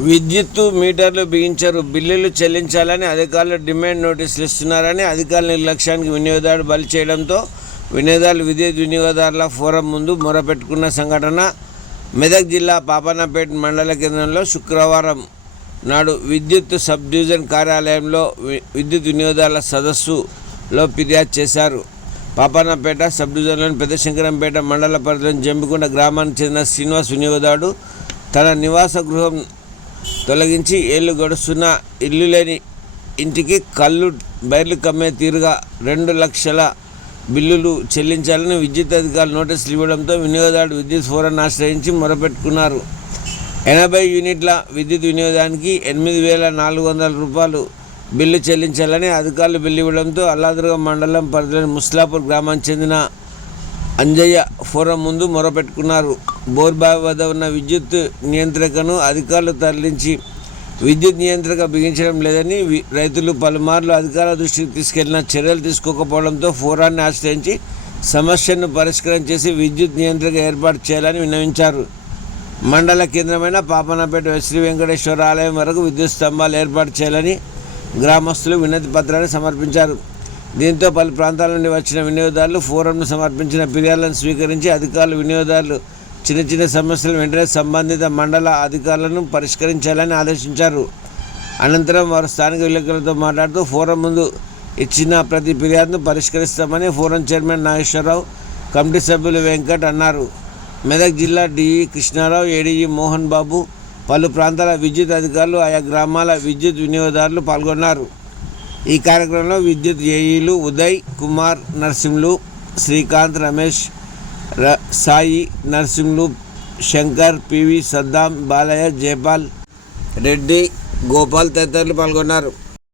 విద్యుత్తు మీటర్లు బిగించారు బిల్లులు చెల్లించాలని అధికారులు డిమాండ్ నోటీసులు ఇస్తున్నారని అధికారుల నిర్లక్ష్యానికి వినియోగదారుడు బలి చేయడంతో వినియోగదారులు విద్యుత్ వినియోగదారుల ఫోరం ముందు మొరపెట్టుకున్న సంఘటన మెదక్ జిల్లా పాపన్నపేట మండల కేంద్రంలో శుక్రవారం నాడు విద్యుత్ సబ్ డివిజన్ కార్యాలయంలో వి- విద్యుత్ వినియోగదారుల సదస్సులో ఫిర్యాదు చేశారు. పాపన్నపేట సబ్ డివిజన్లోని పెద్దశంకరంపేట మండల పరిధిలోని జంబికొండ గ్రామానికి చెందిన శ్రీనివాస్ వినియోగదారుడు తన నివాస గృహం తొలగించి ఏళ్ళు గడుస్తున్న ఇల్లు లేని ఇంటికి కళ్ళు బయర్లు కమ్మే తీరుగా రెండు లక్షల బిల్లులు చెల్లించాలని విద్యుత్ అధికారులు నోటీసులు ఇవ్వడంతో వినియోగదారుడు విద్యుత్ ఫోరాన్ని ఆశ్రయించి మొరపెట్టుకున్నారు. ఎనభై యూనిట్ల విద్యుత్ వినియోగానికి ఎనిమిది వేల నాలుగు వందల రూపాయలు బిల్లు చెల్లించాలని అధికారులు బిల్లు ఇవ్వడంతో అల్లాదుర్గం మండలం పరిధిలోని ముస్లాపూర్ గ్రామానికి చెందిన అంజయ్య ఫోరం ముందు మొరపెట్టుకున్నారు. బోర్బావి వద్ద ఉన్న విద్యుత్ నియంత్రికను అధికారులు తరలించి విద్యుత్ నియంత్రిక బిగించడం లేదని రైతులు పలుమార్లు అధికారుల దృష్టికి తీసుకెళ్ళిన చర్యలు తీసుకోకపోవడంతో ఫోరాన్ని ఆశ్రయించి సమస్యను పరిష్కారం చేసి విద్యుత్ నియంత్రిక ఏర్పాటు చేయాలని విన్నవించారు. మండల కేంద్రమైన పాపనపేట శ్రీ వెంకటేశ్వర ఆలయం వరకు విద్యుత్ స్తంభాలు ఏర్పాటు చేయాలని గ్రామస్తులు వినతి పత్రాన్ని సమర్పించారు. దీంతో పలు ప్రాంతాల నుండి వచ్చిన వినియోగదారులు ఫోరంను సమర్పించిన ఫిర్యాదులను స్వీకరించి అధికారులు వినియోగదారులు చిన్న చిన్న సమస్యలు వెంటనే సంబంధిత మండల అధికారులను పరిష్కరించాలని ఆదేశించారు. అనంతరం వారు స్థానిక విలేకరులతో మాట్లాడుతూ ఫోరం ముందు ఇచ్చిన ప్రతి ఫిర్యాదును పరిష్కరిస్తామని ఫోరం చైర్మన్ నాగేశ్వరరావు కమిటీ సభ్యులు వెంకట్ అన్నారు. మెదక్ జిల్లా డిఈ కృష్ణారావు ఏడీఈ మోహన్ బాబు పలు ప్రాంతాల విద్యుత్ అధికారులు ఆయా గ్రామాల విద్యుత్ వినియోగదారులు పాల్గొన్నారు. ఈ కార్యక్రమంలో విద్యుత్ ఏఈలు ఉదయ్ కుమార్ నర్సింహులు శ్రీకాంత్ రమేష్ సాయి నర్సింహులు శంకర్ పివి సద్దాం బాలయ్య జయపాల్ రెడ్డి గోపాల్ తదితరులు పాల్గొన్నారు.